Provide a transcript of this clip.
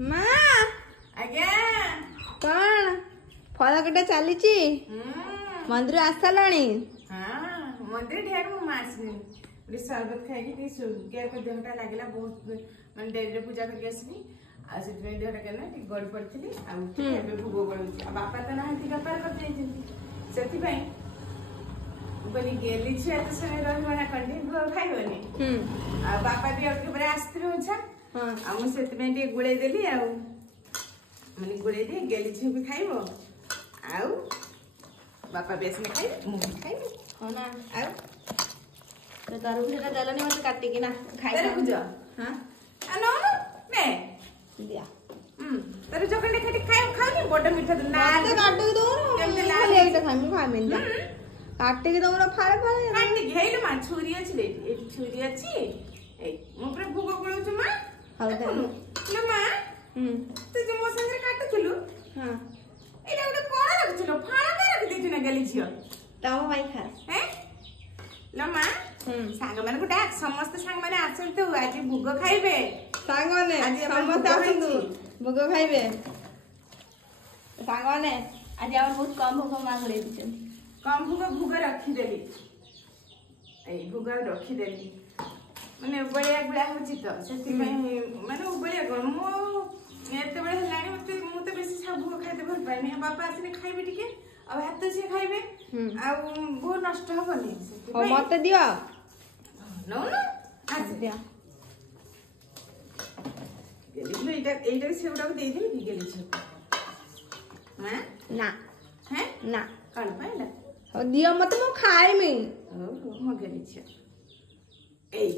माँ आज्ञा कौन फल कटा चली मंदिर आसलाणी हाँ मंदिर ढेर मु आसनी शरबत खाई देहटा लगे बहुत मैं डेरी पूजा करके आसनी आसे देहटा के गड़ पड़ी भोग गलुची बापा तो ना बेपार कर बोली गेली छुआ तो संगे रहा कंडी खाइबनी बापा भी अगर आसते छा मुझे गुड़े देली मैंने गुड़े दिए गेली झील भी खाइब आउ बापा बेस में खाइबे मुझे खाइबे हाँ ना आउ तो तरबूज देलनी मत काटिकी ना खाई तरबूज हां नो नो मैं दिया तेरे चॉकलेट खाटी खाई खानी बड़ मीठा ना तो काट के दो केमते लाल एक तो खामी खामी ना काट के दो ना फाड़े फाड़े काट के हेलो मा छुरी अछि ले ए छुरी अछि ए मो पर भूगो गळु छ मा हाउ दे लो मा तू जे मो संगे काटुथलु हां एटा उडे कोन रखथिलो फाड़ा का रख देती ना गेली छियो तब भाई खा हैं लो मा सांग माने को डाक समस्त सांग माने आछंतु आज भूग खाइबे सांग माने समस्त आछंतु भूग खाइबे सांग माने आज हमर बहुत कम भूग मांगले दिछन कम भूग रखी देली ए भूग रखी देली माने बळिया गुळा होची तो सेति माने बळिया कोन मो एते बळे हलाणी मते मु तो बेसी सब भूग खाइते भल पाइनी बापा आसिने खाइबे टिके अब हाथ से खाइबे आ वो नष्ट होबनी सेति हो मते दियो नो नो आज दिया गेली एटा सेउडा को देई देली गेली छ हां ना हैं ना कण पाइला हो दियो मते मो खाइमी ओ मो गेली छ ए